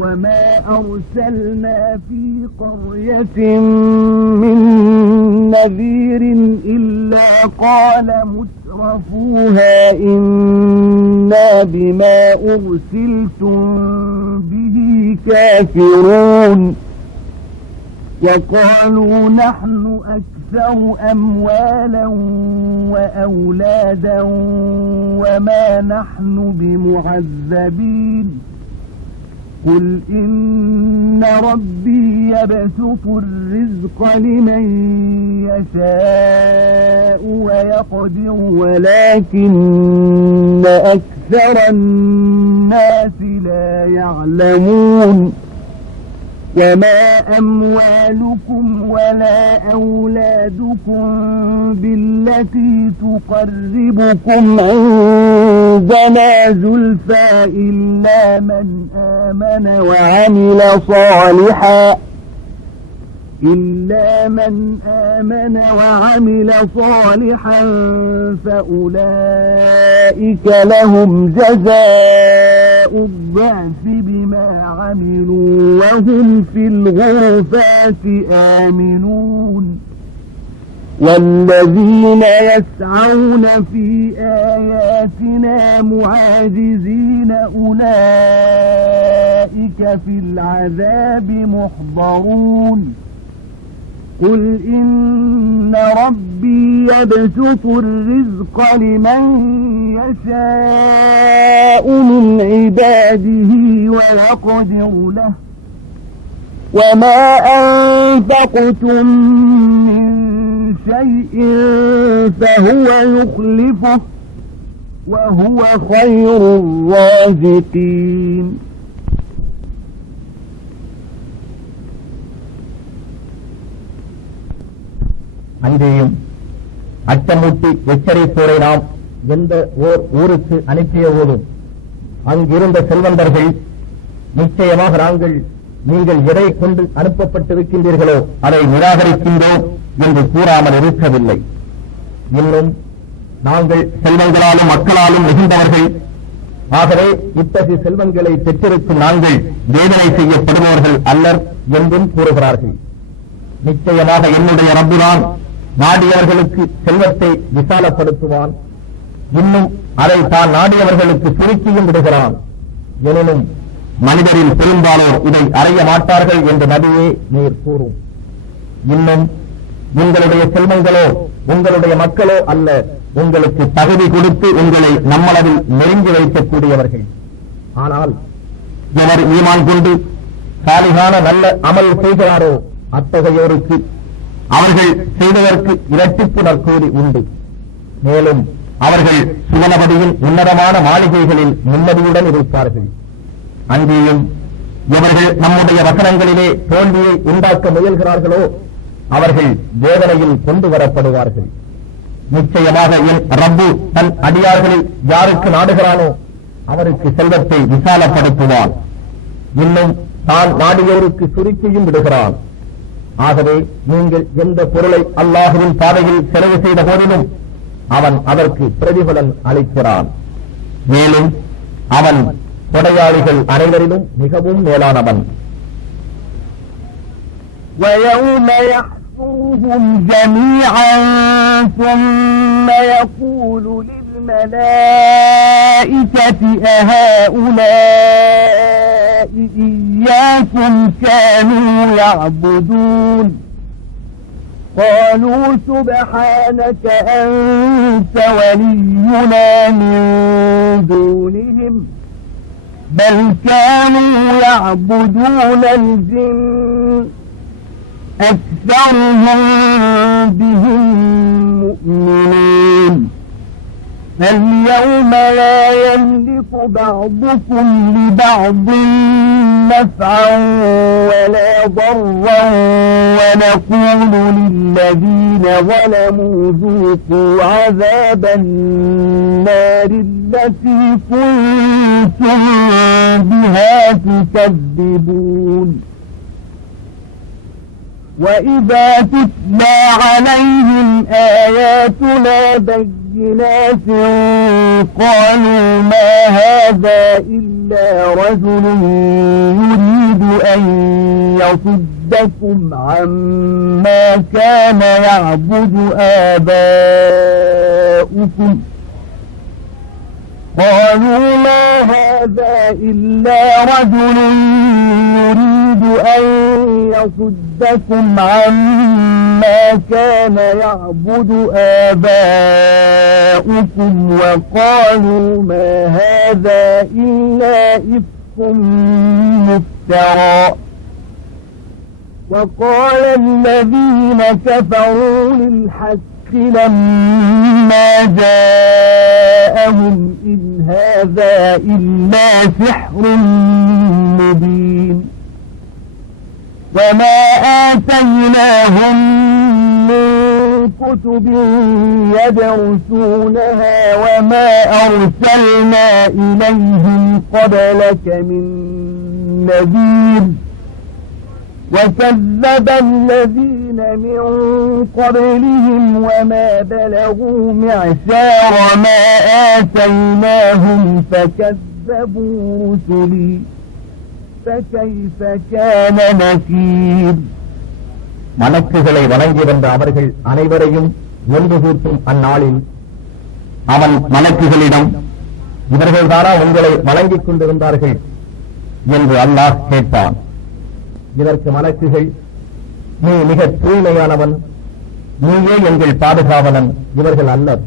وما أرسلنا في قرية من نذير إلا قال مترفوها إنا بما أرسلتم به كافرون وقالوا نحن أكثر أموالا وأولادا وما نحن بمعذبين قل إن ربي يبسط الرزق لمن يشاء ويقدر ولكن أكثر الناس لا يعلمون وما أموالكم ولا أولادكم بالتي تقربكم عندنا زلفى إلا من آمن وعمل صالحا فأولئك لهم جزاء الضعف بما عملوا وهم في الغرفات آمنون والذين يسعون في آياتنا معاجزين أولئك في العذاب محضرون قل إن ربي يبسط الرزق لمن يشاء من عباده ويقدر له وما أنفقتم من شيء فهو يخلفه وهو خير الرازقين அங்கேயும் அச்சமூட்டி எச்சரிப்போரை நாம் எந்த ஓர் ஊருக்கு அனுப்பிய போதும் அங்கிருந்த செல்வந்தர்கள் நிச்சயமாக நீங்கள் எதை கொண்டு அனுப்பப்பட்டிருக்கின்றீர்களோ அதை நிராகரிக்கின்றோம் என்று கூறாமல் இருக்கவில்லை. இன்னும் நாங்கள் செல்வங்களாலும் மக்களாலும் மிகுந்தவர்கள், ஆகவே இத்தகைய செல்வங்களை பெற்றிருக்கும் நாங்கள் வேதனை செய்யப்படுபவர்கள் அல்லர் என்றும் கூறுகிறார்கள். நிச்சயமாக என்னுடைய ரப்புதான் நாடியவர்களுக்கு செல்வத்தை விசாலப்படுத்துவான், இன்னும் அதை தான் நாடியவர்களுக்கு சுருக்கியும் விடுகிறான். எனினும் மனிதரில் பெரும்பாலோர் இதை அறிய மாட்டார்கள் என்று நபியே நீர் கூறும். இன்னும் உங்களுடைய செல்வங்களோ உங்களுடைய மக்களோ அல்ல, உங்களுக்கு தகுதி கொடுத்து உங்களை நம்மளவில் நெருங்கி வைக்கக்கூடியவர்கள். ஆனால் எவர் ஈமான் கொண்டு சாலிகான நல்ல அமல் செய்கிறாரோ அத்தகையோருக்கு அவர்கள் செய்ததற்கு இரட்டிப்பு நற்கூலி உண்டு. மேலும் அவர்கள் சுவனபதியின் உன்னதமான மாளிகைகளில் நிம்மதியுடன் இருப்பார்கள். அங்கேயும் எவர்கள் நம்முடைய வசனங்களிலே தோல்வியை உண்டாக்க முயல்கிறார்களோ அவர்கள் வேதனையில் கொண்டு வரப்படுவார்கள். நிச்சயமாக என் ரப்பு தன் அடியார்களில் யாருக்கு நாடுகிறானோ அவருக்கு செல்வத்தை விசாலப்படுத்துவான், இன்னும் தான் நாடியோருக்கு சுருக்கியும் விடுகிறான். ஆகவே நீங்கள் எந்த பொருளை அல்லாஹுவின் பாதையில் செலவு செய்த போதிலும் அவன் அதற்கு பிரதிபலன் அளிக்கிறான். மேலும் அவன் கொடையாளிகள் அனைவரிலும் மிகவும் மேலானவன். وَيَوْمَ يَحْشُرُهُمْ جَمِيعًا ثُمَّ يَقُولُ لِلْمَلَائِكَةِ أَهَؤُلَاءِ إِيَّاكُمْ كَانُوا يَعْبُدُونَ قَالُوا سُبْحَانَكَ أَنْتَ وَلِيُّنَا مِنْ دُونِهِمْ بل كانوا يعبدون الجن أكثرهم بهم مؤمنون اليوم لا يملك بعضكم لبعض نفعا ولا ضرا ونقول للذين ظلموا ذوقوا عذاب النار التي كنتم بها تكذبون وإذا تتلى عليهم آياتنا بينات قالوا ما هذا إلا رجل يريد أن يصدكم عما كان يعبد آباؤكم قالوا ما هذا إلا رجل يريد أن يصدكم عما كان يعبد آباؤكم وقالوا ما هذا إلا إفك مفترى وقال الذين كفروا للحق لما جاءهم إن هذا إلا سحر مبين وما آتيناهم من كتب يدرسونها وما أرسلنا إليهم قبلك من نذير وكذب الذين من قبلهم وما بلغوا معشار ما آتيناهم فكذبوا رسلي فكيف كان نكير. மலக்குகளை வணங்கி வந்த அவர்கள் அனைவரையும் ஒன்று கூட்டும் அந்நாளில் அவன் மலக்குகளிடம் இவர்கள்தானா உங்களை வணங்கிக் கொண்டிருந்தார்கள் என்று அல்லாஹ் கேட்டான். இதற்கு மலக்குகள் நீ மிக தூய்மையானவன், நீயே எங்கள் பாதுகாவலன், இவர்கள் அல்லர்.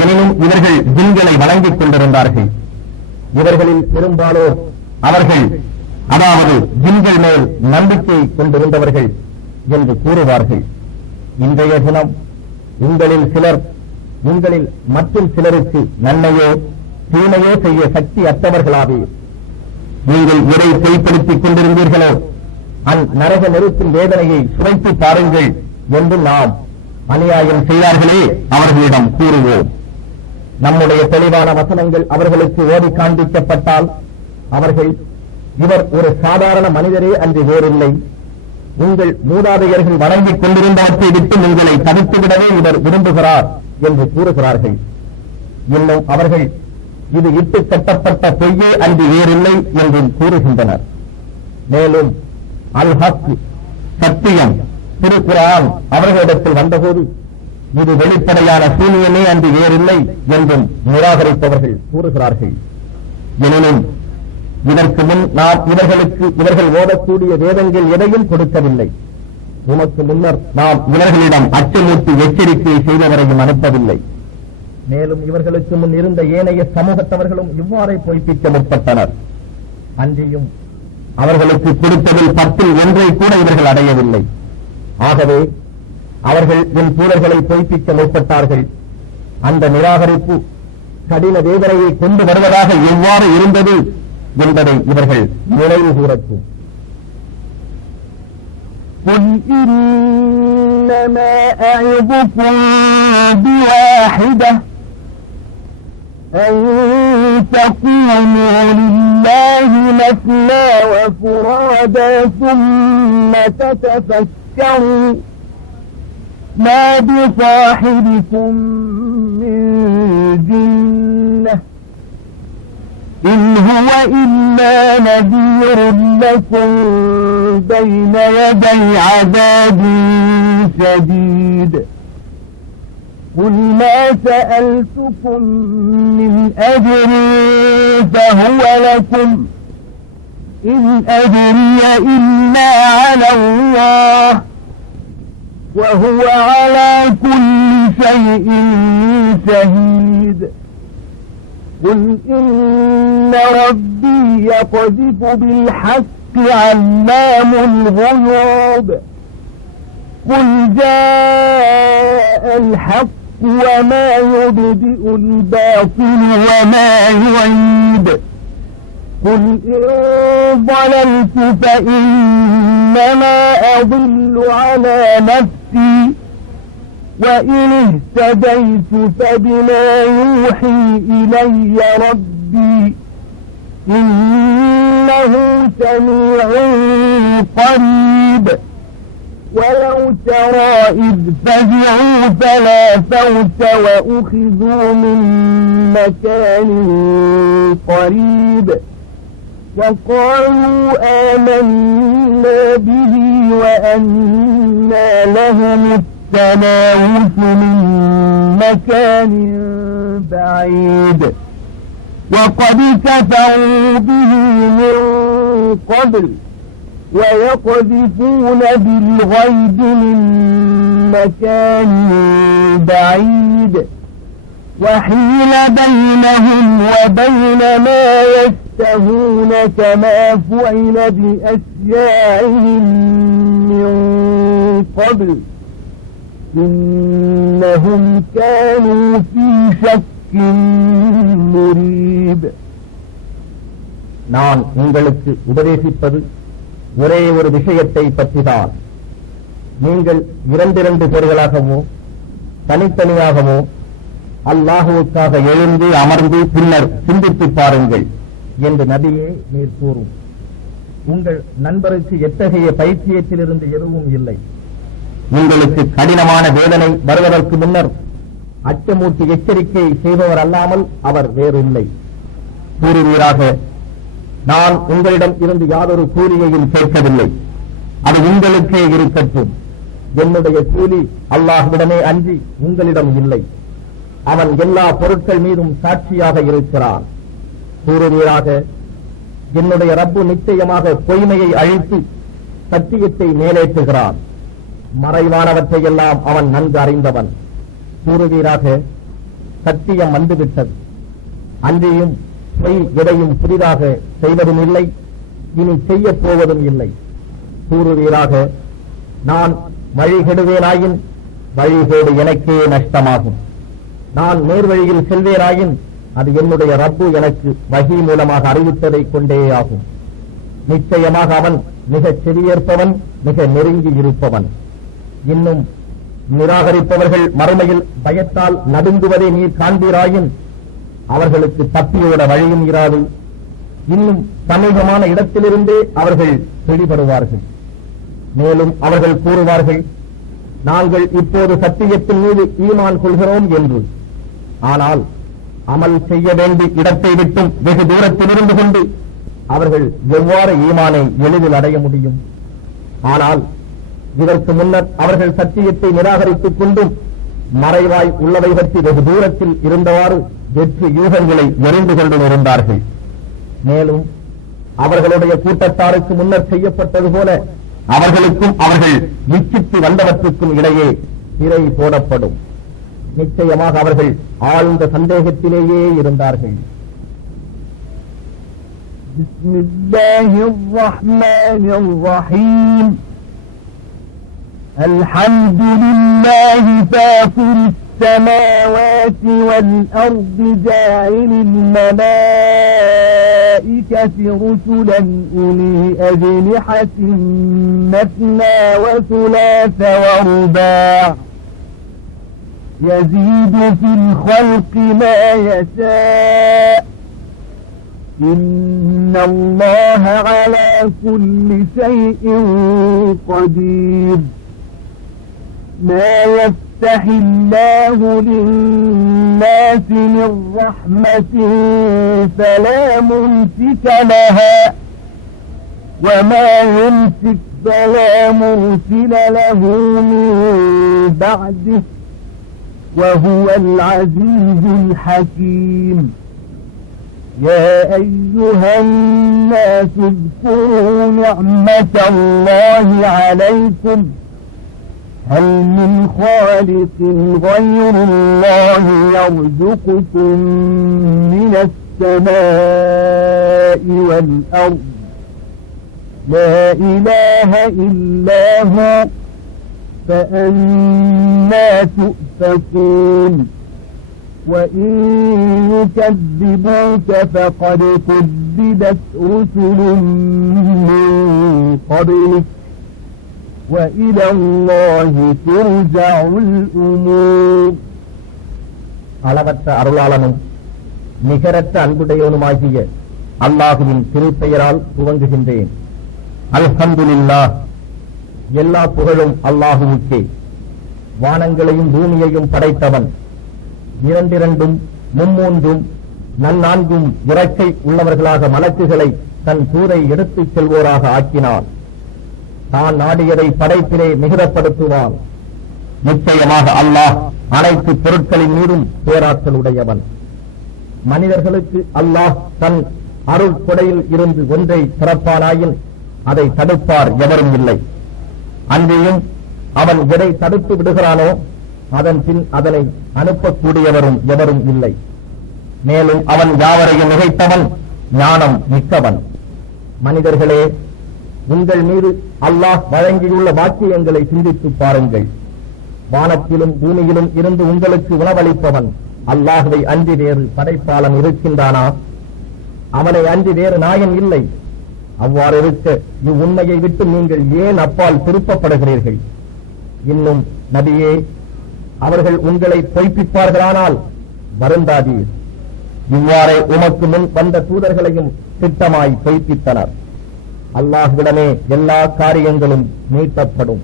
எனினும் இவர்கள் ஜின்களை வணங்கிக் கொண்டிருந்தார்கள். இவர்களில் பெரும்பாலோர் அவர்கள் அதாவது ஜின்கள் மேல் நம்பிக்கை கொண்டிருந்தவர்கள் என்று கூறுவார்கள். இன்றைய தினம் உங்களில் சிலர் உங்களில் மற்றும் சிலருக்கு நன்மையோ தீமையோ செய்ய சக்தி அற்றவர்களாவே நீங்கள் எதை பொய்ப்படுத்திக் கொண்டிருந்தீர்களோ அந்நரக நெருப்பின் வேதனையை சுவைத்து பாருங்கள் என்று நாம் அநியாயம் செய்தார்களே அவர்களிடம் கூறுவோம். நம்முடைய தெளிவான வசனங்கள் அவர்களுக்கு ஓடி காண்பிக்கப்பட்டால் அவர்கள் இவர் ஒரு சாதாரண மனிதரே அன்று வேறில்லை, உங்கள் மூதாதையர்கள் வணங்கிக் கொண்டிருந்தவற்றை விட்டு உங்களை தடுத்துவிடவே இவர் விரும்புகிறார் என்று கூறுகிறார்கள். இன்னும் அவர்கள் இது இட்டு கட்டப்பட்ட பொய்யே அன்று வேறில்லை என்றும் கூறுகின்றனர். மேலும் அல் ஹக் சத்தியம் திருக்குர்ஆன் அவர்களிடத்தில் வந்தபோது இது வெளிப்படையான சூனியமே அன்று வேறில்லை என்றும் நிராகரிப்பவர்கள் கூறுகிறார்கள். எனினும் இதற்கு முன் நாம் இவர்களுக்கு இவர்கள் ஓடக்கூடிய வேதங்கள் எதையும் கொடுக்கவில்லை. உமக்கு முன்னர் நாம் இவர்களிடம் அச்சமூட்டி எச்சரிக்கை செய்தவரையும் அனுப்பவில்லை. மேலும் இவர்களுக்கு முன் இருந்த ஏனைய சமூகத்தவர்களும் இவ்வாறே பொய்ப்பிக்க முற்பட்டனர். அன்றியும் அவர்களுக்கு கொடுத்ததில் 10 ஒன்றை கூட இவர்கள் அடையவில்லை. ஆகவே அவர்கள் என் தூதர்களை பொய்ப்பிக்க முற்பட்டார்கள். அந்த நிராகரிப்பு கடின வேதனையை கொண்டு வருவதாக எவ்வாறு இருந்தது என்பதை இவர்கள் நினைவு கூறட்டும். قل إنما أعظكم بواحدة أن تقوموا لله مثنى وفرادا ثم تتفكروا ما بصاحبكم من جنة إن هو إلا نذير لكم بين يدي عذاب شديد قل ما سألتكم من أجر فهو لكم إن أجري إلا على الله وهو على كل شيء شهيد قل إن ربي يقذف بالحق علام الغيوب قل جاء الحق وما يبدئ الباطل وما يعيد قل إن ضللت فإنما أضل على نفسي وإن اهتديت فبما يوحي إلي ربي إنه سميع قريب ولو ترى إذ فزعوا فلا فوت وأخذوا من مكان قريب وقالوا آمنا به وأنى لهم التناوش من مكان بعيد وقد كفروا به من قبل ويقذفون بالغيب من مكان بعيد وحيل بينهم وبين ما يشتهون كما فعل بأشياعهم من قبل إنهم كانوا في شك مريب. நான் உங்களுக்கு உபதேசிப்பது ஒரே ஒரு விஷயத்தை பற்றிதான். நீங்கள் இரண்டு பேர்களாகவோ தனித்தனியாகவோ அல்லாஹுவுக்காக எழுந்து அமர்ந்து பின்னர் சிந்தித்து பாருங்கள் என்று நபியே நீர் கூறும். உங்கள் நண்பருக்கு எத்தகைய பைத்தியத்திலிருந்து எதுவும் இல்லை. உங்களுக்கு கடினமான வேதனை வருவதற்கு முன்னர் அச்சமூட்டி எச்சரிக்கை செய்பவர் அல்லாமல் அவர் வேறில்லை. கூறுவீராக, நான் உங்களிடம் இருந்து யாதொரு கூலியையும் கேட்கவில்லை, அது உங்களுக்கே இருக்கட்டும். என்னுடைய கூலி அல்லாஹ்விடமே அன்றி உங்களிடம் இல்லை. அவன் எல்லா பொருட்கள் மீதும் சாட்சியாக இருக்கிறான். கூறுவீராக, என்னுடைய ரப்பு நிச்சயமாக பொய்மையை அழித்து சத்தியத்தை மேலேற்றுகிறான். மறைவானவற்றையெல்லாம் அவன் நன்கு அறிந்தவன். கூறுவீராக, சத்தியம் வந்துவிட்டது. அன்றியும் பொய் எதையும் புதிதாக செய்வதும் இல்லை, இனி செய்யப் போவதும் இல்லை. கூறுவீராக, நான் வழிகெடுவேனாயின் வழிகேடு எனக்கே நஷ்டமாகும். நான் நேர்வழியில் செல்வேனாயின் அது என்னுடைய ரப்பு எனக்கு வஹி மூலமாக அறிவித்ததை கொண்டே ஆகும். நிச்சயமாக அவன் மிகச் செவியேற்பவன், மிக நெருங்கி இருப்பவன். இன்னும் நிராகரிப்பவர்கள் மறுமையில் பயத்தால் நடுங்குவதை நீர் காண்பீராயின் அவர்களுக்கு தப்பியோட வழியும் இராது. இன்னும் சமீபமான இடத்திலிருந்தே அவர்கள் பிடிபடுவார்கள். மேலும் அவர்கள் கூறுவார்கள், நாங்கள் இப்போது சத்தியத்தின் மீது ஈமான் கொள்கிறோம் என்று. ஆனால் அமல் செய்ய வேண்டிய இடத்தை விட்டும் வெகு தூரத்தில் இருந்து கொண்டு அவர்கள் எவ்வாறு ஈமானை எளிதில் அடைய முடியும்? ஆனால் இதற்கு முன்னர் அவர்கள் சத்தியத்தை நிராகரித்துக் கொண்டும் மறைவாய் உள்ளவை பற்றி வெகு தூரத்தில் இருந்தவாறு வெற்றி யூகங்களை எறிந்து கொண்டும் இருந்தார்கள். மேலும் அவர்களுடைய கூட்டத்தாருக்கு முன்னர் செய்யப்பட்டது போல அவர்களுக்கும் அவர்கள் இச்சித்து வந்தவற்றுக்கும் இடையே திரை போடப்படும். நிச்சயமாக அவர்கள் ஆழ்ந்த சந்தேகத்திலேயே இருந்தார்கள். பிஸ்மில்லாஹிர் ரஹ்மானிர் ரஹீம். அல்ஹம்துலில்லாஹி ஃபாத்திரிஸ் السماوات والأرض جاعل الملائكة رسلا أولي أجنحة مثنى وثلاث ورباع يزيد في الخلق ما يشاء إن الله على كل شيء قدير. ما يفتح الله للناس من رحمة فلا ممسك لها وما يمسك فلا مرسل له من بعده وهو العزيز الحكيم. يا أيها الناس اذكروا نعمة الله عليكم هل من خالق غير الله يرزقكم من السماء والأرض لا إله إلا هو فأنى تؤفكون. وإن يكذبوك فقد كذبت رسل من قبلك وإلى الله ترجع الأمور. அளவற்ற அருளாளனும் நிகரற்ற அன்புடையவனுமாகிய அல்லாஹுவின் திருப்பெயரால் துவங்குகின்றேன். அல்ஹம்துலில்லாஹ், எல்லா புகழும் அல்லாஹுவுக்கே. வானங்களையும் பூமியையும் படைத்தவன், இரண்டிரண்டும் மும்மூன்றும் நன்னான்கும் இறக்கை உள்ளவர்களாக மலக்குகளை தன் தூரை எடுத்துச் செல்வோராக ஆக்கினான். தான் நாடியதை படைப்பிலே மிகுதப்படுத்துவான். நிச்சயமாக அல்லாஹ் அனைத்து பொருட்களின் மீதும் பேராற்றல் உடையவன். மனிதர்களுக்கு அல்லாஹ் தன் அருள் கொடையில் இருந்து ஒன்றை திறப்பானாயின் அதை தடுப்பார் எவரும் இல்லை. அன்றையும் அவன் எதை தடுத்து விடுகிறானோ அதன் பின் அதனை அனுப்பக்கூடியவரும் எவரும் இல்லை. மேலும் அவன் யாவரையும் மிகைத்தவன், ஞானம் மிக்கவன். மனிதர்களே, உங்கள் மீது அல்லாஹ் வழங்கியுள்ள வாக்கியங்களை சிந்தித்து பாருங்கள். வானத்திலும் பூமியிலும் இருந்து உங்களுக்கு உணவளிப்பவன் அல்லாஹ்வை அன்றி வேறு படைப்பாளன் இருக்கின்றானா? அவனை அன்றி வேறு நாயன் இல்லை. அவ்வாறு இருக்க இவ்வுண்மையை விட்டு நீங்கள் ஏன் அப்பால் திருப்பப்படுகிறீர்கள்? இன்னும் நபியே, அவர்கள் உங்களை பொய்ப்பிப்பார்களானால் வருந்தாதீர். இவ்வாறே உமக்கு முன் வந்த தூதர்களையும் திட்டமாய் பொய்ப்பித்தனர். அல்லாஹ்விடமே எல்லா காரியங்களும் மீட்கப்படும்.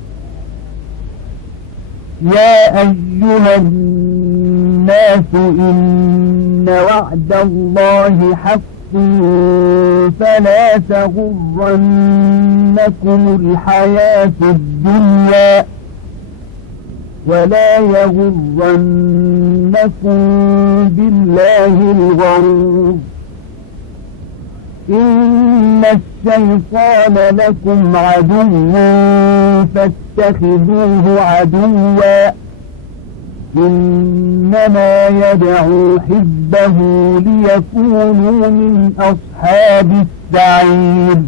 يا أيها الناس إن وعد الله حق فلا تغرنكم الحياة الدنيا ولا يغرنكم بالله الغرور إن الشيطان لكم عدو فاتخذوه عدوا إنما يدعو حزبه ليكونوا من أصحاب السعير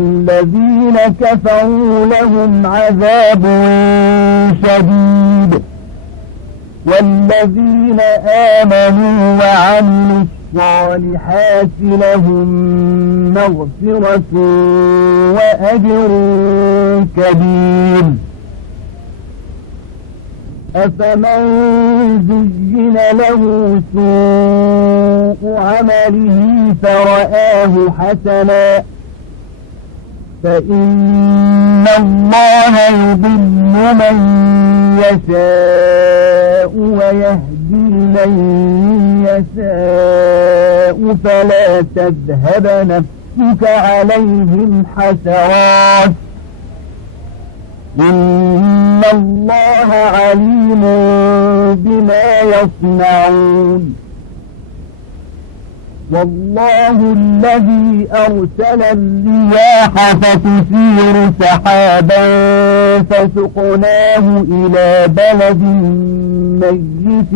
الذين كفروا لهم عذاب شديد والذين آمنوا وعملوا الصالحات لهم مغفرة وأجر كبير أفمن زين له سوء عمله فرآه حسنا فإن الله يضل من يشاء ويهدي من يشاء فلا تذهب نفسك عليهم حسرات إن الله عليم بما يصنعون والله الذي أرسل الرياح فتثير سحابا فسقناه إلى بلد ميت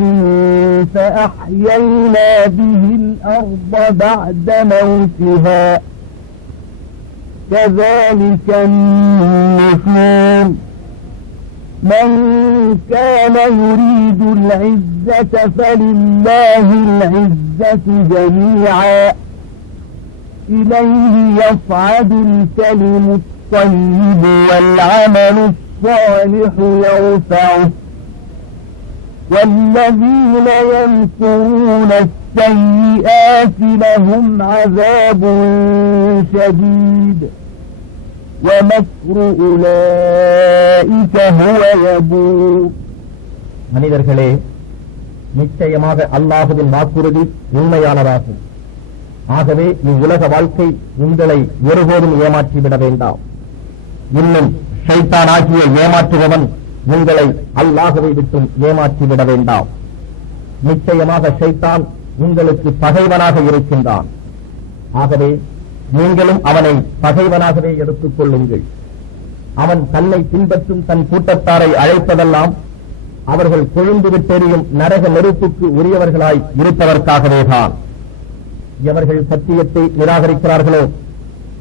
فأحيينا به الأرض بعد موتها كذلك النشور من كان يريد العزة فلله العزة جميعا إليه يصعد الكلم الطيب والعمل الصالح يرفعه والذين يمكرون السيئات لهم عذاب شديد ومكر أولئك هو يبور. மனிதர்களே, நிச்சயமாக அல்லாஹுவின் வாக்குறுதி உண்மையானதாகும். ஆகவே இவ்வுலக வாழ்க்கை உங்களை ஒருபோதும் ஏமாற்றிவிட வேண்டாம். இன்னும் ஷைத்தானாகிய ஏமாற்றுபவன் உங்களை அல்லாஹுவை விட்டும் ஏமாற்றிவிட வேண்டாம். நிச்சயமாக ஷைத்தான் உங்களுக்கு பகைவனாக இருக்கின்றான். ஆகவே நீங்களும் அவனை பகைவனாகவே எடுத்துக் கொள்ளுங்கள். அவன் தன்னை பின்பற்றும் தன் கூட்டத்தாரை அழைப்பதெல்லாம் அவர்கள் கொழுந்து விட்டெறியும் நரக நெருப்புக்கு உரியவர்களாய் இருப்பதற்காகவேதான். எவர்கள் சத்தியத்தை நிராகரிக்கிறார்களோ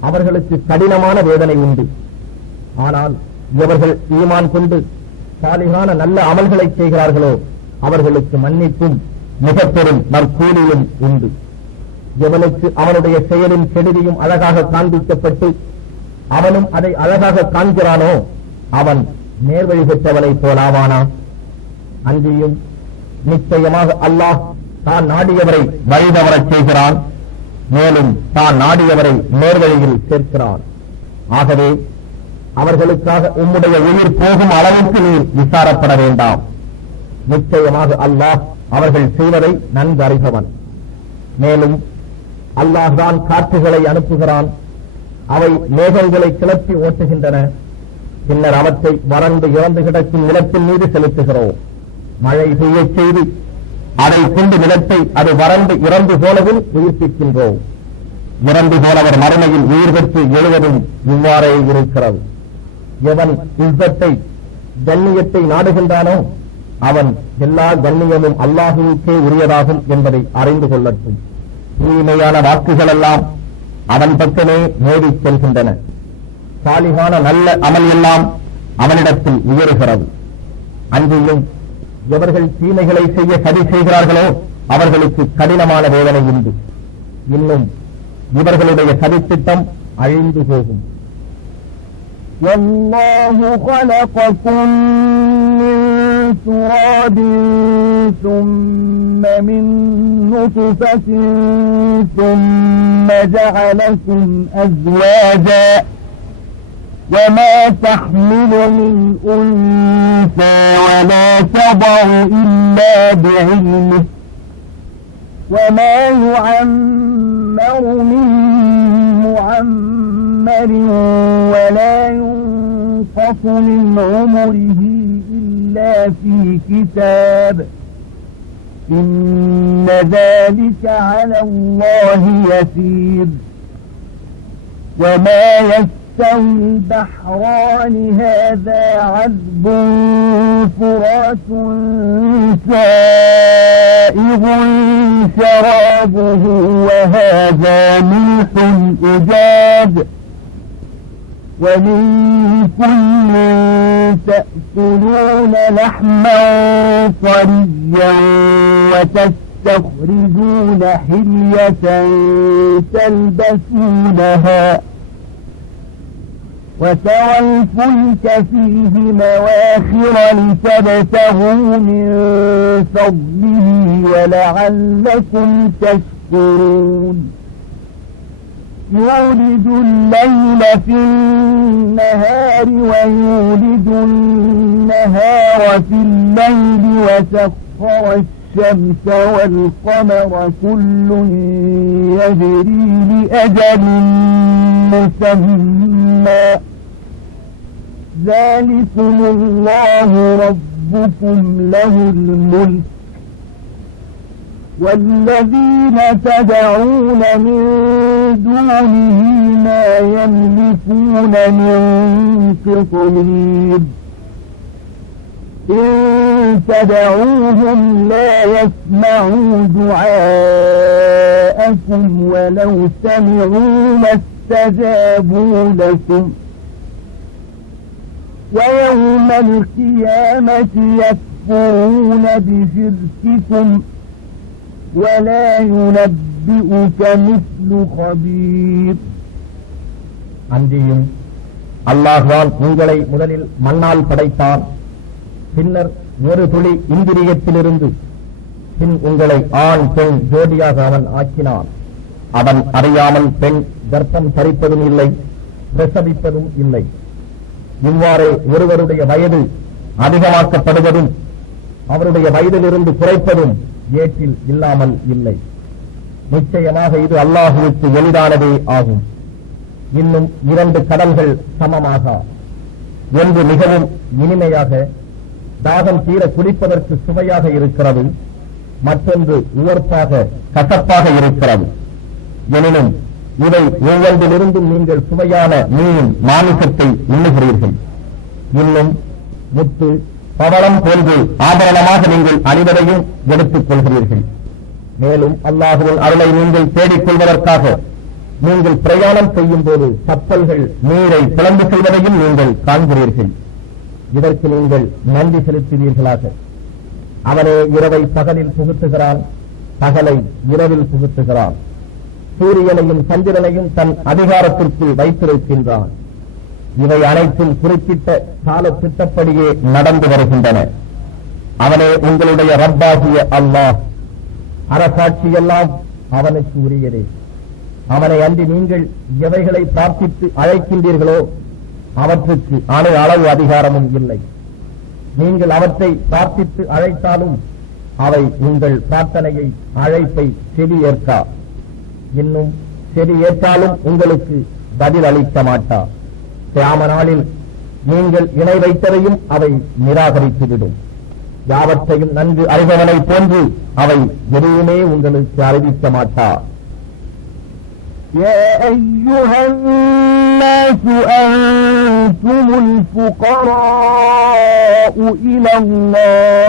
அவர்களுக்கு கடினமான வேதனை உண்டு. ஆனால் எவர்கள் ஈமான் கொண்டு சாலிகான நல்ல அமல்களை செய்கிறார்களோ அவர்களுக்கு மன்னிப்பும் மிக பெரும் நற்கூலியும் உண்டு. எவனுக்கு அவனுடைய செயலின் கெடுதியும் அழகாக காண்பிக்கப்பட்டு அவனும் அதை அழகாக காண்கிறானோ அவன் நேர்வழி பெற்றவனை போலாவானா? அன்றியும் நிச்சயமாக அல்லாஹ் தான் நாடியவரை வழிதவரச் செய்கிறான், மேலும் தான் நாடியவரை நேர்வழியில் சேர்க்கிறான். ஆகவே அவர்களுக்காக உம்முடைய உயிர் போகும் அளவுக்கு நீர் விசாரப்பட வேண்டாம். நிச்சயமாக அல்லாஹ் அவர்கள் செய்வதை நன்கு அறிபவன். மேலும் அல்லாஹ் தான் காற்றுகளை அனுப்புகிறான். அவை மேகங்களை கிளப்பி ஓட்டுகின்றன. பின்னர் அவற்றை வறண்டு இறந்து கிடக்கும் நிலத்தின் மீது செலுத்துகிறோம். மழை பெய்யச் செய்து அதை கொண்டு நிலத்தை அது வறண்டு இறந்து போலவும் உயிர்ப்பிக்கின்றோம். இறந்து போனவர் மறுமையில் உயிர் பெற்று எழுவதும் இவ்வாறே இருக்கிறது. எவன் இஸ்ஸத்தை கண்ணியத்தை நாடுகின்றானோ அவன் எல்லா கண்ணியமும் அல்லாஹுவுக்கே உரியதாகும் என்பதை அறிந்து கொள்ளட்டும். தூய்மையான வாக்குகள் எல்லாம் அவன் பக்கமே நேடிச் செல்கின்றன. சாலிகான நல்ல அமல் எல்லாம் அவனிடத்தில் உயர்கிறது. அன்றியும் எவர்கள் தீமைகளை செய்ய சதி செய்கிறார்களோ அவர்களுக்கு கடினமான வேதனை உண்டு. இன்னும் இவர்களுடைய சதித்திட்டம் அழிந்து போகும். وَاللَّهُ خَلَقَكُم مِّن تُرَابٍ ثُمَّ مِن نُّطْفَةٍ ثُمَّ جَعَلَكُمْ أَزْوَاجًا وَمَا تَحْمِلُ مِنْ أُنثَىٰ وَلَا تَضَعُ إِلَّا بِعِلْمِهِ وَمَا يُعَمَّرُ مِن مُّعَمَّرٍ وَلَا يُنقَصُ مِنْ عُمُرِهِ إِلَّا فِي كِتَابٍ إِنَّ ذَلِكَ عَلَى اللَّهِ يَسِيرٌ وَمَا يَسْتَوِي الْبَحْرَانِ هَذَا عَذْبٌ فُرَاتٌ سَائِغٌ شَرَابُهُ وَهَذَا مِلْحٌ أُجَاجٌ وَمِن كُلٍّ تَأْكُلُونَ لَحْمًا طَرِيًّا وَتَسْتَخْرِجُونَ حِلْيَةً تَلْبَسُونَهَا وَتَرَى الْفُلْكَ فِيهِ مَوَاخِرَ لِتَبْتَغُوا مِن فَضْلِهِ وَلَعَلَّكُمْ تَشْكُرُونَ يُولِجُ اللَّيْلَ فِي النَّهَارِ وَيُولِجُ النَّهَارَ فِي اللَّيْلِ وَسَخَّرَ الشَّمْسَ وَالْقَمَرَ كُلٌّ يَجْرِي لِأَجَلٍ مُّسَمًّى ذَلِكُمُ اللَّهُ رَبُّكُمْ لَهُ الْمُلْكُ وَالَّذِينَ تَدْعُونَ مِن دُونِهِ مَا يَمْلِكُونَ مِن قِطْمِيرٍ إِن تَدْعُوهُمْ لَا يَسْمَعُوا دُعَاءَكُمْ وَلَوْ سَمِعُوا مَا اسْتَجَابُوا لَكُمْ وَيَوْمَ الْقِيَامَةِ يَكْفُرُونَ بِشِرْكِكُمْ وَلَا يُنَبِّئُكَ مِثْلُ خَبِيرٍ அன்றியும் அல்லாஹ்தான் உங்களை முதலில் மண்ணால் படைத்தான். பின்னர் ஒரு துளி இந்திரியத்திலிருந்து பின் உங்களை ஆண் பெண் ஜோடியாக அவன் ஆக்கினான். அவன் அறியாமல் பெண் கர்ப்பம் தரிப்பதும் இல்லை, பிரசவிப்பதும் இல்லை. இவ்வாறே ஒருவருடைய வயது அதிகமாக்கப்படுவதும் அவருடைய வயதிலிருந்து குறைப்பதும் ஏற்றில் இல்லாமல் இல்லை. நிச்சயமாக இது அல்லாஹுவுக்கு எளிதானதே ஆகும். இன்னும் 2 கடல்கள் சமமாக, ஒன்று மிகவும் இனிமையாக தாகம் தீர குடிப்பதற்கு சுவையாக இருக்கிறது, மற்றொன்று உவர்ப்பாக கசப்பாக இருக்கிறது. எனினும் இவை ஒவ்வொன்றிலிருந்தும் நீங்கள் சுவையான மீன் மாமிசத்தை உண்ணுகிறீர்கள். இன்னும் முத்து பவளம் போன்று ஆபரணமாக நீங்கள் அணிவதையும் எடுத்துக் கொள்கிறீர்கள். மேலும் அல்லாஹுவின் அருளை நீங்கள் தேடிக் கொள்வதற்காக நீங்கள் பிரயாணம் செய்யும் போது கப்பல்கள் நீரை பிளந்து செல்வதையும் நீங்கள் காண்கிறீர்கள். இதற்கு நீங்கள் நன்றி செலுத்துவீர்களாக. அவனே இரவை பகலில் புகுத்துகிறான், பகலை இரவில் புகுத்துகிறான். சூரியனையும் சந்திரனையும் தன் அதிகாரத்திற்கு வைத்திருக்கின்றான். இவை அனைத்தும் குறிப்பிட்ட கால திட்டப்படியே நடந்து வருகின்றன. அவனே உங்களுடைய ரப்பாகிய அல்லாஹ். அரசாட்சியெல்லாம் அவனுக்கு உரியதே. அவனை அன்றி நீங்கள் எவைகளை பிரார்த்தித்து அழைக்கின்றீர்களோ அவற்றுக்கு அணு அளவு அதிகாரமும் இல்லை. நீங்கள் அவற்றை பிரார்த்தித்து அழைத்தாலும் அவை உங்கள் பிரார்த்தனையை அழைப்பை செவியேற்கா. இன்னும் செவியேற்றாலும் உங்களுக்கு பதில் அளிக்க மாட்டா. கியாம நாளில் நீங்கள் இணை வைத்ததையும் அவை நிராகரித்துவிடும். யாவற்றையும் நன்கு அறிபவனை போன்று அவை எதுவுமே உங்களுக்கு அறிவிக்க மாட்டா. يا أيها الناس أنتم الفقراء إلى الله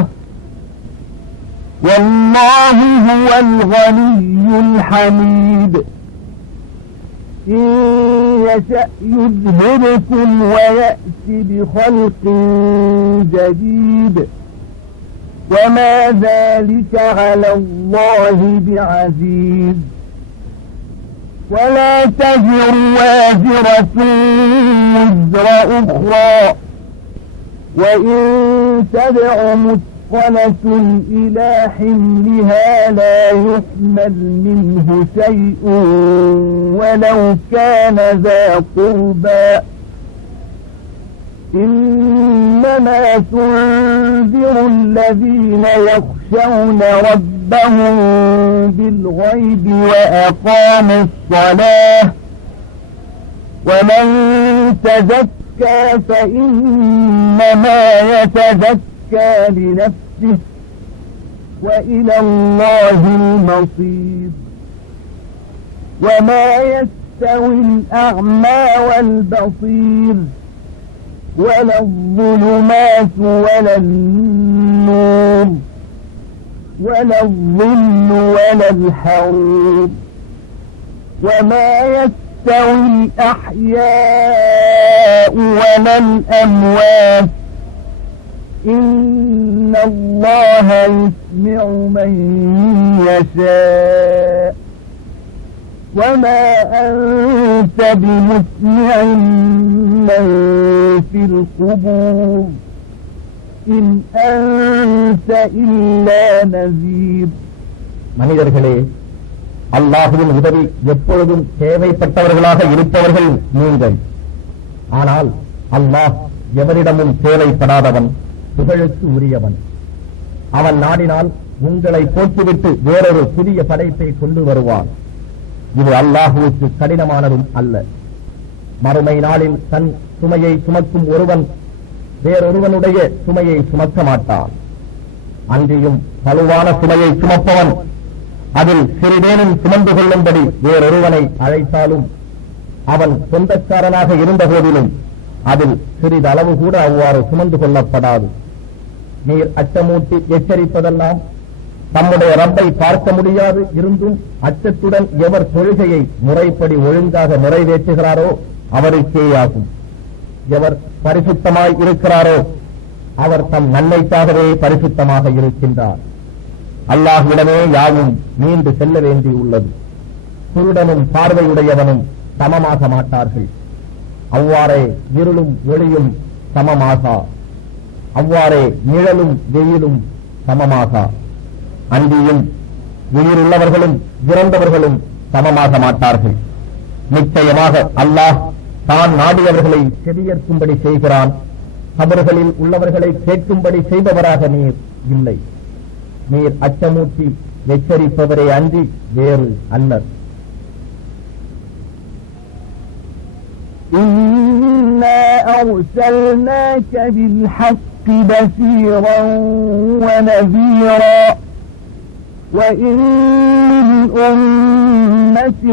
والله هو الغني الحميد إن يشأ يذهبكم ويأتي بخلق جديد وما ذلك على الله بعزيز ولا تزر وازرة وزر أخرى وإن تدع مثقلة إلى حملها لا يحمل منه شيء ولو كان ذا قربى إنما تنذر الذين يخشون ربهم بالغيب وأقاموا الصلاة ومن تزكى فإنما يتزكى لنفسه وإلى الله المصير وما يستوي الأعمى والبصير ولا الظلمات ولا النور ولا الظل ولا الحرور وما يستوي الأحياء ولا الأموات إن الله يسمع من يشاء وما أنت بمسمع من في القبور إن أنت إلا نذير. மனிதர்களே, அல்லாஹ்வின் உதவி எப்பொழுதும் தேவைப்பட்டவர்களாக இருப்பவர்கள் நீங்கள். ஆனால் அல்லாஹ் எவரிடமும் தேவைப்படாதவன், புகழுக்கு உரியவன். அவன் நாடினால் உங்களை போட்டுவிட்டு வேறொரு புதிய படைப்பை கொண்டு வருவான். இது அல்லாஹுவுக்கு கடினமானதும் அல்ல. மறுமை நாளில் தன் சுமையை சுமக்கும் ஒருவன் வேறொருவனுடைய சுமையை சுமக்க மாட்டான். அன்றியும் பலுவான சுமையை சுமப்பவன் அதில் சிறிதேனும் சுமந்து கொள்ளும்படி வேறொருவனை அழைத்தாலும் அவன் சொந்தக்காரனாக இருந்த போதிலும் அதில் சிறிதளவு கூட அவ்வாறு சுமந்து கொள்ளப்படாது. நீர் அச்சமூட்டி எச்சரிப்பதெல்லாம் தம்முடைய ரப்பை பார்க்க முடியாது இருந்தும் அச்சத்துடன் எவர் தொழுகையை முறைப்படி ஒழுங்காக நிறைவேற்றுகிறாரோ அவருக்கேயாகும். எவர் பரிசுத்தமாய் இருக்கிறாரோ அவர் தம் நன்மைக்காகவே பரிசுத்தமாக இருக்கின்றார். அல்லாஹ்விடமே யாவும் மீண்டு செல்ல வேண்டியுள்ளது. குருடனும் பார்வையுடையவனும் சமமாக மாட்டார்கள். அவ்வாறே இருளும் ஒளியும் சமமாகா. அவ்வாறே நிழலும் வெயிலும் சமமாகா. அன்றியும் உயிருள்ளவர்களும் இறந்தவர்களும் சமமாக மாட்டார்கள். நிச்சயமாக அல்லாஹ் தான் நாடியவர்களை செவியேற்கும்படி செய்கிறான். கபர்களில் உள்ளவர்களை கேட்கும்படி செய்பவராக நீர் இல்லை. நீர் அச்சமூட்டி எச்சரிப்பவரை அன்றி வேறு அல்லர். إنا أرسلناك بالحق بشيرا ونذيرا وإن من أمة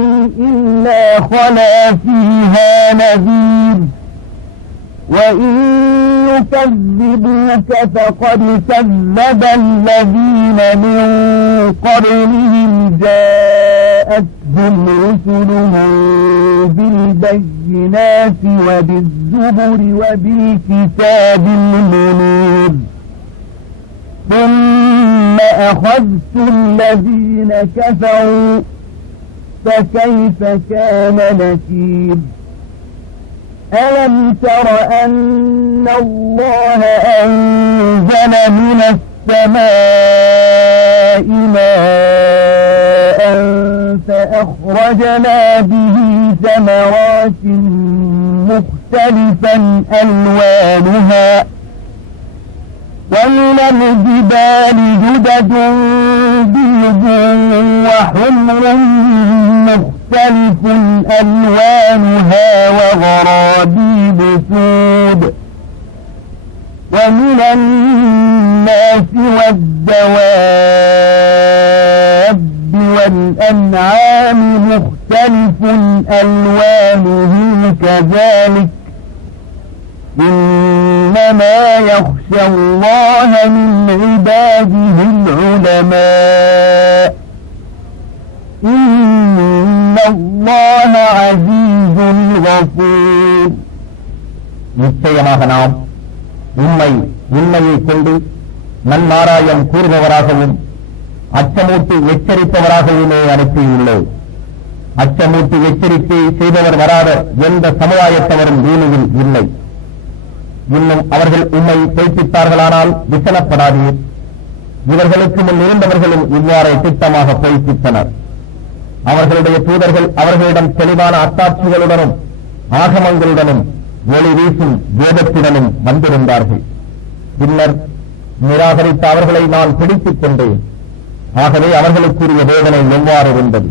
إلا خلا فيها نذير وإن يكذبوك فقد كذب الذين من قبلهم جاءتهم رسلهم بالبينات وبالزبر وبالكتاب المنير ثم أخذت الذين كفروا فكيف كان نكير ألم تر أن الله أنزل من السماء ماء فأخرجنا به ثمرات مختلفا ألوانها ومن الجبال جدد بيض وحمر مختلف ألوانها وغرابيب سود ومن الناس والدواب والأنعام مختلف ألوانه كذلك إنما يخشى الله من عباده العلماء إن الله عزيز غفور. நிச்சயமாக நாம் உண்மையை கொண்டு நன்மாராயம் கூறுபவராகவும் அச்சமூட்டி எச்சரிப்பவராகவுமே அனுப்பியுள்ளோம். அச்சமூட்டி எச்சரிக்கை செய்தவர் வராத எந்த சமுதாயத்தவரும் பூமியில் இல்லை. இன்னும் அவர்கள் உண்மை பொய்ப்பித்தார்களானால் விசனப்படாதீர். இவர்களுக்கு முன் இருந்தவர்களும் இவ்வாறே திட்டமாக பொய்ப்பித்தனர். அவர்களுடைய தூதர்கள் அவர்களிடம் தெளிவான அத்தாட்சிகளுடனும் ஆகமங்களுடனும் ஒளி வீசும் வேதத்துடனும் வந்திருந்தார்கள். பின்னர் நிராகரித்த அவர்களை நான் பிடித்துக் கொண்டேன். ஆகவே அவர்களுக்குரிய வேதனை எவ்வாறு இருந்தது?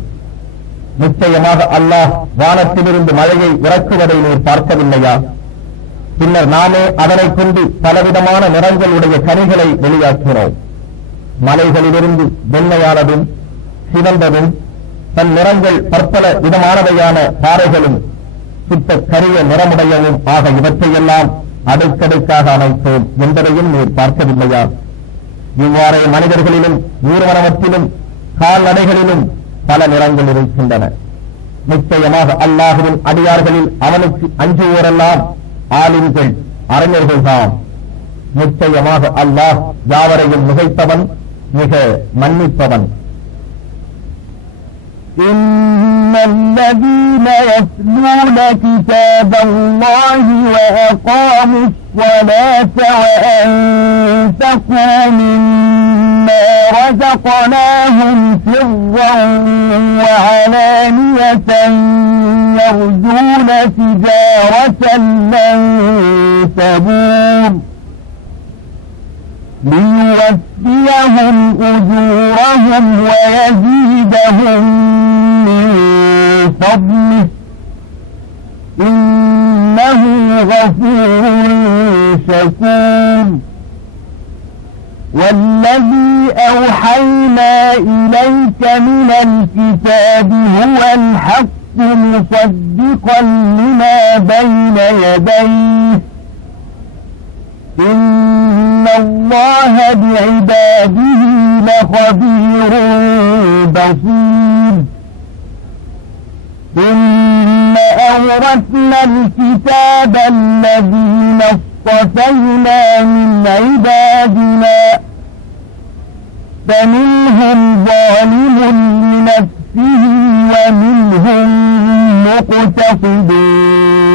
நிச்சயமாக அல்லாஹ் வானத்திலிருந்து மழையை இறக்குவதை நீர் பார்க்கவில்லையா? பின்னர் நாமே அதனை கொண்டு பலவிதமான நிறங்களுடைய கனிகளை வெளியாக்கினோம். மலைகளிலிருந்து வெண்மையானதும் சிவந்ததும் தன் நிறங்கள் பற்பல விதமானவையான பாறைகளும் சுத்த கரிய நிறமுடையவும் ஆக இவற்றையெல்லாம் அடுக்கடுக்காக அமைத்தோம் என்பதையும் நீர் பார்க்கவில்லையா? இவ்வாறே மனிதர்களிலும் ஊர்வனவற்றிலும் கால்நடைகளிலும் பல நிறங்கள் இருக்கின்றன. நிச்சயமாக அல்லாஹுவின் அடியார்களில் அவனுக்கு அஞ்சுவோரெல்லாம் ஆலிம்கள் அறிஞர்கள்தான். நிச்சயமாக அல்லாஹ் யாவரையும் மிகைத்தவன், மிக மன்னிப்பவன். إن الذين يتلون كتاب الله وأقاموا الصلاة وأنفقوا مما رزقناهم سرا وعلانية يرجون تجارة لن تبور ليوفيهم أجورهم ويزيدهم من فضله إنه غفور شكور. والذي أوحينا إليك من الكتاب هو الحق مصدقا لما بين يديه إن الله بعباده لخبير بصير. ثم أورثنا الكتاب الذين اصطفينا من عبادنا فمنهم ظالم لنفسه ومنهم مقتصد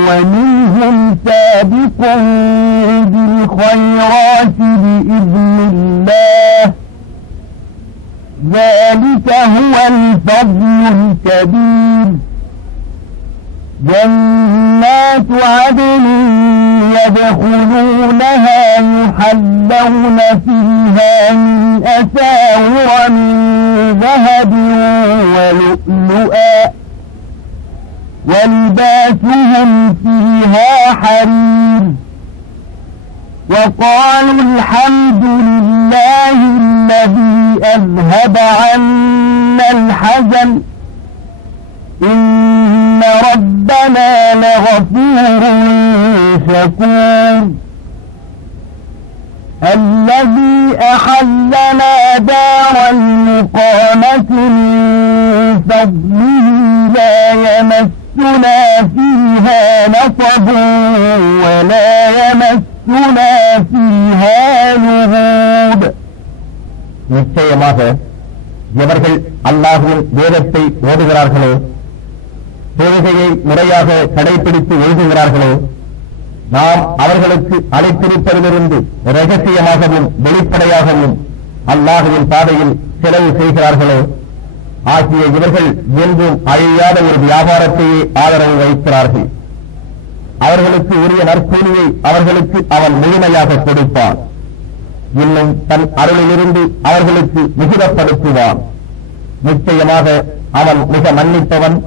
ومنهم سابق بالخيرات بإذن الله ذلك هو الفضل الكبير. جنات عدن يدخلونها يحلون فيها من أساور من ذهب ولؤلؤا ولباسهم فيها حرير. وقالوا الحمد لله الذي أذهب عنا الحزن إن ربنا لغفور شكور. الذي أحلنا دار المقامة من فضله لا يمسنا فيها نصب ولا يمسنا فيها لغوب. நிச்சயமாக எவர்கள் அல்லாஹ்வின் வேதத்தை ஓதுகிறார்களோ, தொழுகையை முறையாக கடைபிடித்து எழுதுகிறார்களோ, நாம் அவர்களுக்கு அழைத்திருப்பதிலிருந்து ரகசியமாகவும் வெளிப்படையாகவும் அல்லாஹ்வின் பாதையில் செலவு செய்கிறார்களோ ஆகிய இவர்கள் என்றும் அழியாத ஒரு வியாபாரத்தையே ஆதரவு வைக்கிறார்கள். அவர்களுக்கு உரிய நற்கூலியை அவர்களுக்கு அவன் முழுமையாக கொடுப்பான். இன்னும் தன் அருளிலிருந்து அவர்களுக்கு மிகுதப்படுத்துவான். நிச்சயமாக அவன் மிக மன்னிப்பவன்,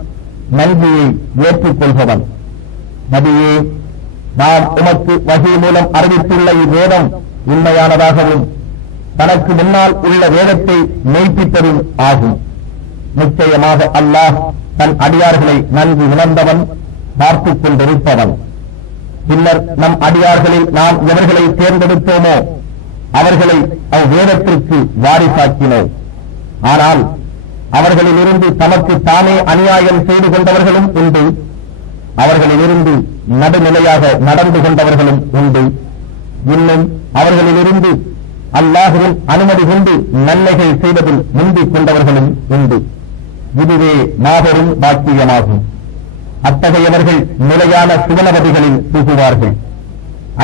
நன்றியை ஏற்றுக்கொள்பவன். நபியே, நாம் உமக்கு வஹீ மூலம் அறிவித்துள்ள இவ்வேதம் உண்மையானதாகவும் தனக்கு முன்னால் உள்ள வேதத்தை மெய்ப்பித்ததும் ஆகும். நிச்சயமாக அல்லாஹ் தன் அடியார்களை நன்கு உணர்ந்தவன், பார்த்துக் கொண்டிருப்பவன். பின்னர் நம் அடியார்களில் நாம் எவர்களை தேர்ந்தெடுத்தோமோ அவர்களை அவ்வேதத்திற்கு வாரிசாக்கினோம். ஆனால் அவர்களிலிருந்து தமக்கு தானே அநியாயம் செய்து கொண்டவர்களும் உண்டு, அவர்களிலிருந்து நடுநிலையாக நடந்து கொண்டவர்களும் உண்டு. இன்னும் அவர்களிலிருந்து அல்லாஹ்வின் அனுமதி கொண்டு நன்மைகள் செய்வதில் முந்திக் கொண்டவர்களும் உண்டு. இதுவே மாபெரும் பாக்கியமாகும். அத்தகையவர்கள் நிலையான சுவனவதிகளில் புகுவார்கள்.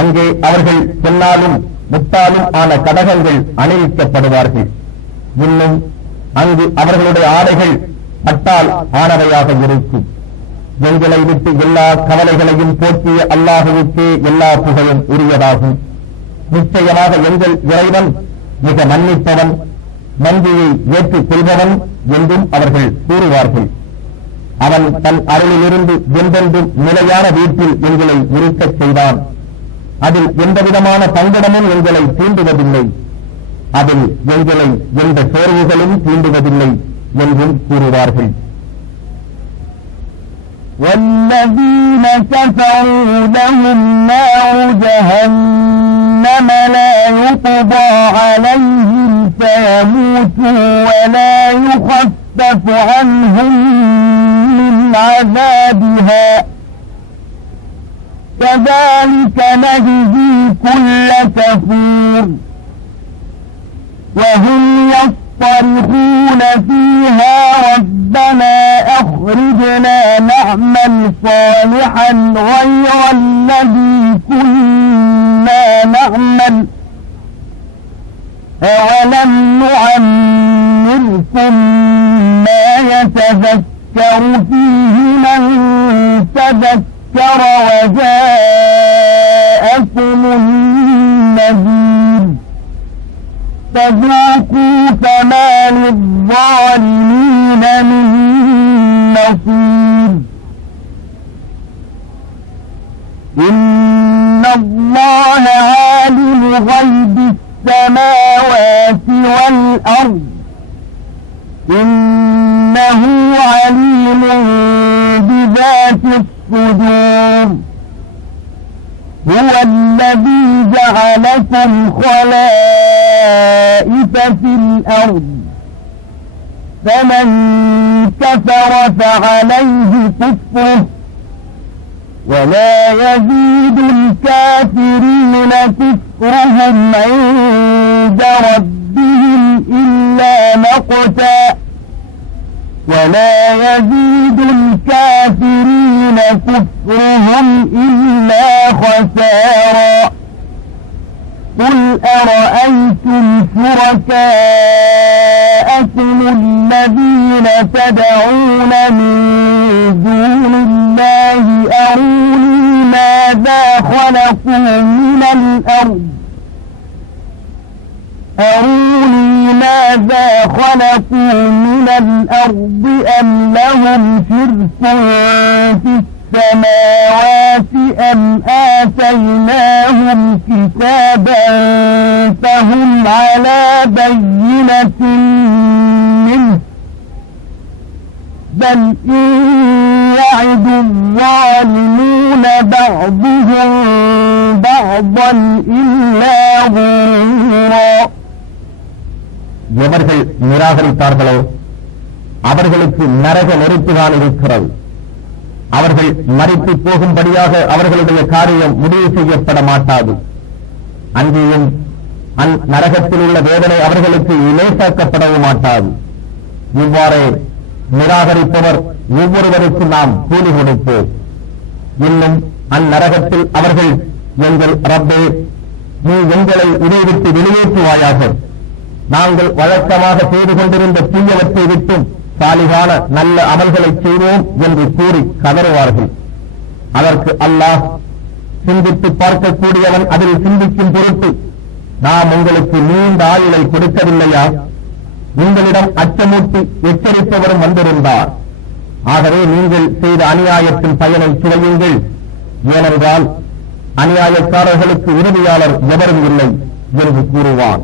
அங்கே அவர்கள் பொன்னாலும் முத்தாலும் ஆன கடகங்கள் அணிவிக்கப்படுவார்கள். இன்னும் அங்கு அவர்களுடைய ஆடைகள் பட்டால் ஆனவையாக இருக்கும். எங்களை விட்டு எல்லா கவலைகளையும் போக்கிய அல்லாஹுவுக்கே எல்லா புகழும் உரியதாகும். நிச்சயமாக எங்கள் இறைவன் மிக மன்னிப்பவன், நன்றியை ஏற்றுக் கொள்பவன் என்றும் அவர்கள் கூறுவார்கள். அவன் தன் அருளிலிருந்து என்றென்றும் நிலையான வீட்டில் எங்களை இருக்கச் செய்தான். அதில் எந்தவிதமான பங்கடமும் எங்களை தூண்டுவதில்லை, அதில் எங்களை எந்த சோர்வுகளும் தூண்டுவதில்லை என்றும் கூறுவார்கள். والذين كفروا لهم نار جهنم لا يقضى عليهم فيموتوا ولا يخفف عنهم من عذابها كذلك نجزي كل كفور وهم يصطرخون فيها ربنا أخرجنا نعمل صالحا غير الذي كنا نعمل أولم نعمركم ما يتذكر فيه من تذكر وجاءكم النذير فذوقوا فما للظالمين من نصير إن الله عالم غيب السماوات والأرض إنه عليم بذات الصدور هو الذي جعلكم خلائف في الأرض فمن كفر فعليه كفره ولا يزيد الكافرين كفرهم عند ربهم إلا مقتا ولا يزيد الكافرين كفرهم إلا خسارا قل أرأيتم شركاءكم الذين تدعون من دون الله أروني ماذا خلقوا من الأرض أم لهم شرك في السماوات أم آتيناهم كتابا فهم على بينة منه بل إن يعد الظالمون بعضهم بعضا إلا غرورا எவர்கள் நிராகரித்தார்களோ அவர்களுக்கு நரக நெருப்புதான் இருக்கிறது. அவர்கள் மரித்து போகும்படியாக அவர்களுடைய காரியம் முடிவு செய்யப்பட மாட்டாது. அங்கேயும் நரகத்தில் உள்ள வேதனை அவர்களுக்கு இலேசாக்கப்படவும் மாட்டாது. இவ்வாறே நிராகரிப்பவர் ஒவ்வொருவருக்கும் நாம் கூலி கொடுப்போம். இன்னும் அந்நரகத்தில் அவர்கள் எங்கள் ரப்பே, நீ எங்களை இடைவிட்டு வெளியேற்றுவாயாக, நாங்கள் வழக்கமாக செய்து கொண்டிருந்த தீயவற்றை விட்டும் சாலிகான நல்ல அமல்களை செய்வோம் என்று கூறி கதறுவார்கள். அதற்கு அல்லாஹ், சிந்தித்து பார்க்கக்கூடியவன் அதில் சிந்திக்கும் பொருட்டு நாம் உங்களுக்கு நீண்ட ஆயுளை கொடுக்கவில்லையா? உங்களிடம் அச்சமூட்டி எச்சரிப்பவரும் வந்திருந்தார். ஆகவே நீங்கள் செய்த அநியாயத்தின் பயனை சுவையுங்கள். ஏனென்றால் அநியாயக்காரர்களுக்கு உறுதியாளர் எவரும் இல்லை என்று கூறுவான்.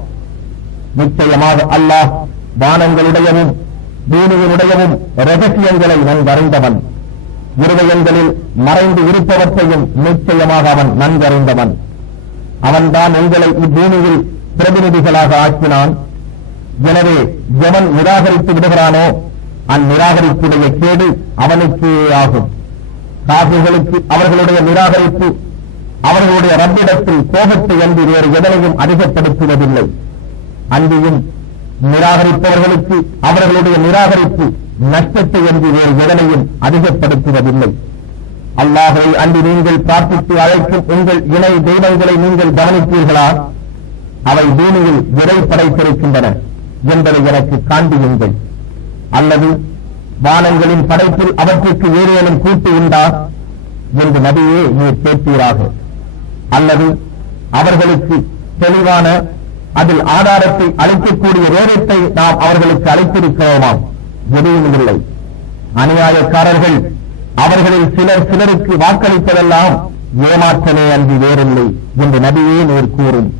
நிச்சயமாக அல்லாஹ் வானங்களுடையவும் பூமியினுடையவும் ரகசியங்களை நன்கறிந்தவன். இருதயங்களில் மறைந்து இருப்பவற்றையும் நிச்சயமாக அவன் நன்கறிந்தவன். அவன்தான் உங்களை இப்பூமியில் பிரதிநிதிகளாக ஆக்கினான். எனவே எவன் நிராகரித்து விடுகிறானோ அந்நிராகரிப்புடைய கேடு அவனுக்கே ஆகும். காபிர்களுக்கு அவர்களுடைய நிராகரிப்பு அவர்களுடைய ரப்பிடத்தில் கோபத்தை அன்றி வேறு எதனையும் அதிகப்படுத்துவதில்லை. அன்றியும் நிராகரிப்பவர்களுக்கு அவர்களுடைய நிராகரிப்பு நஷ்டத்தை அன்றி வேறு எதனையும் அதிகப்படுத்துவதில்லை. அல்லாஹை அன்றி நீங்கள் பிரார்த்தித்து அழைக்கும் உங்கள் இணை தெய்வங்களை நீங்கள் கவனித்தீர்களா? அவை பூமியில் விரை படைத்திருக்கின்றன என்பதை எனக்கு காண்பியுங்கள். அல்லது வானங்களின் படைப்பில் அவற்றுக்கு ஏதேனும் கூட்டு உண்டா என்று நபியே நீர் கேட்பீராக. அல்லது அவர்களுக்கு தெளிவான அதில் ஆதாரத்தை அளிக்கக்கூடிய வேதத்தை நாம் அவர்களுக்கு அளித்திருக்கிறோமாம்? எதுவும் இல்லை. அநியாயக்காரர்கள் அவர்களில் சிலருக்கு வாக்களிப்பதெல்லாம் ஏமாற்றமே அன்றி வேறில்லை என்று நபியே நீர் கூறும்.